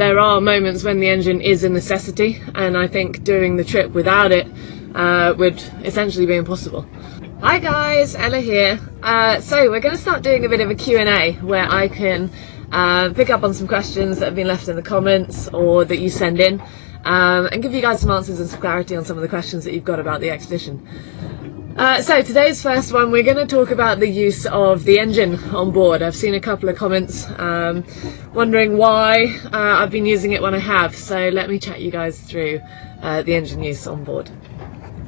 there are moments when the engine is a necessity, and I think doing the trip without it would essentially be impossible. Hi guys, Ella here. So we're going to start doing a bit of a Q&A where I can pick up on some questions that have been left in the comments or that you send in, and give you guys some answers and some clarity on some of the questions that you've got about the expedition. So today's first one, we're going to talk about the use of the engine on board. I've seen a couple of comments wondering why I've been using it when I have, so let me chat you guys through the engine use on board.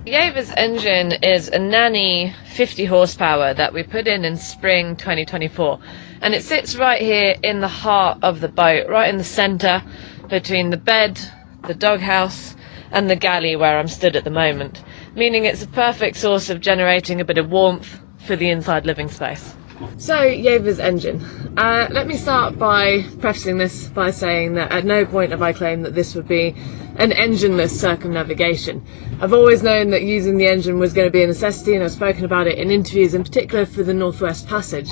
Yaver's engine is a nanny 50 horsepower that we put in spring 2024, and it sits right here in the heart of the boat, right in the centre between the bed, the doghouse and the galley where I'm stood at the moment, meaning it's a perfect source of generating a bit of warmth for the inside living space. So, Yaver's engine. Let me start by prefacing this by saying that at no point have I claimed that this would be an engineless circumnavigation. I've always known that using the engine was going to be a necessity, and I've spoken about it in interviews, in particular for the Northwest Passage,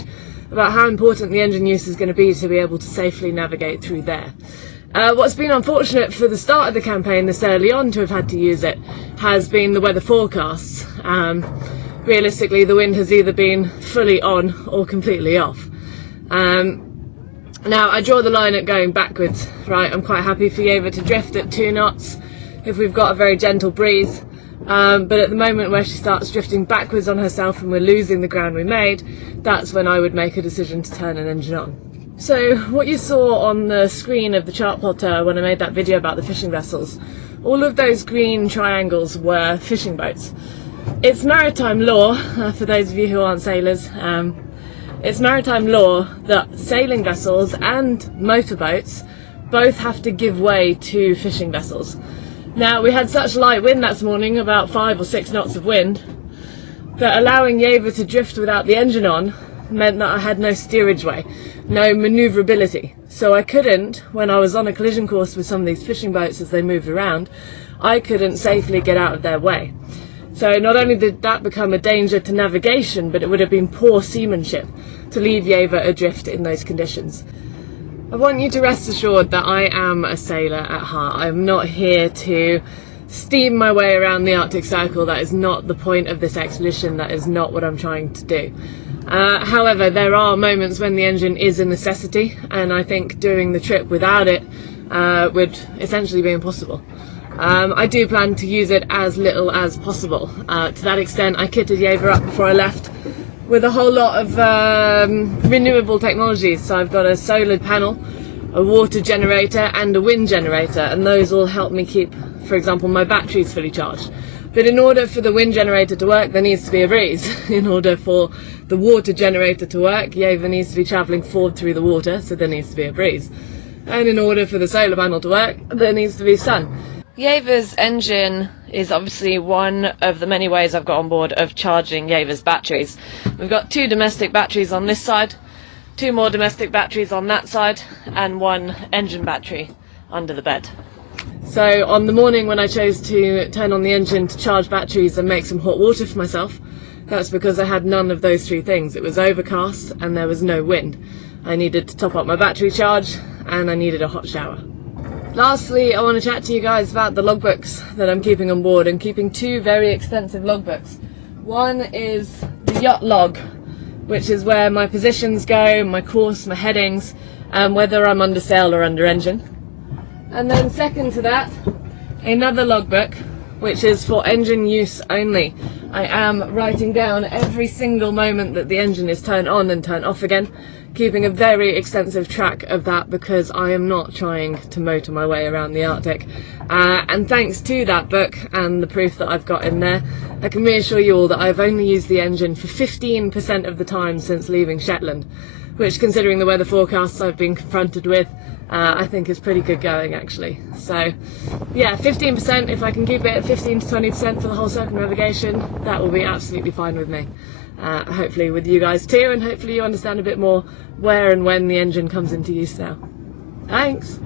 about how important the engine use is going to be able to safely navigate through there. What's been unfortunate for the start of the campaign this early on to have had to use it has been the weather forecasts. Realistically, the wind has either been fully on or completely off. Now, I draw the line at going backwards, right? I'm quite happy for Yaver to drift at 2 knots if we've got a very gentle breeze. But at the moment where she starts drifting backwards on herself and we're losing the ground we made, that's when I would make a decision to turn an engine on. So what you saw on the screen of the chart plotter when I made that video about the fishing vessels, all of those green triangles were fishing boats. It's maritime law, for those of you who aren't sailors, it's maritime law that sailing vessels and motorboats both have to give way to fishing vessels. Now, we had such light wind that morning, about 5 or 6 knots of wind, that allowing Yaver to drift without the engine on meant that I had no steerage way, no manoeuvrability. So I couldn't, when I was on a collision course with some of these fishing boats as they moved around, I couldn't safely get out of their way. So not only did that become a danger to navigation, but it would have been poor seamanship to leave Yaver adrift in those conditions. I want you to rest assured that I am a sailor at heart. I'm not here to steam my way around the Arctic Circle. That is not the point of this expedition. That is not what I'm trying to do. However, there are moments when the engine is a necessity, and I think doing the trip without it would essentially be impossible. I do plan to use it as little as possible. To that extent, I kitted Yaver up before I left with a whole lot of renewable technologies. So I've got a solar panel, a water generator and a wind generator, and those all help me keep, for example, my batteries fully charged. But in order for the wind generator to work, there needs to be a breeze. In order for the water generator to work, Yaver needs to be travelling forward through the water, so there needs to be a breeze. And in order for the solar panel to work, there needs to be sun. Yaver's engine is obviously one of the many ways I've got on board of charging Yaver's batteries. We've got 2 domestic batteries on this side, 2 more domestic batteries on that side, and 1 engine battery under the bed. So on the morning when I chose to turn on the engine to charge batteries and make some hot water for myself, that's because I had none of those 3 things. It was overcast and there was no wind. I needed to top up my battery charge and I needed a hot shower. Lastly, I want to chat to you guys about the logbooks that I'm keeping on board. I'm keeping 2 very extensive logbooks. One is the yacht log, which is where my positions go, my course, my headings, and whether I'm under sail or under engine. And then second to that, another logbook, which is for engine use only. I am writing down every single moment that the engine is turned on and turned off again, keeping a very extensive track of that because I am not trying to motor my way around the Arctic. And thanks to that book and the proof that I've got in there, I can reassure you all that I've only used the engine for 15% of the time since leaving Shetland, which, considering the weather forecasts I've been confronted with, I think is pretty good going actually. So yeah, 15%, if I can keep it at 15 to 20% for the whole circumnavigation, that will be absolutely fine with me. Hopefully with you guys too, and hopefully you understand a bit more where and when the engine comes into use now. Thanks!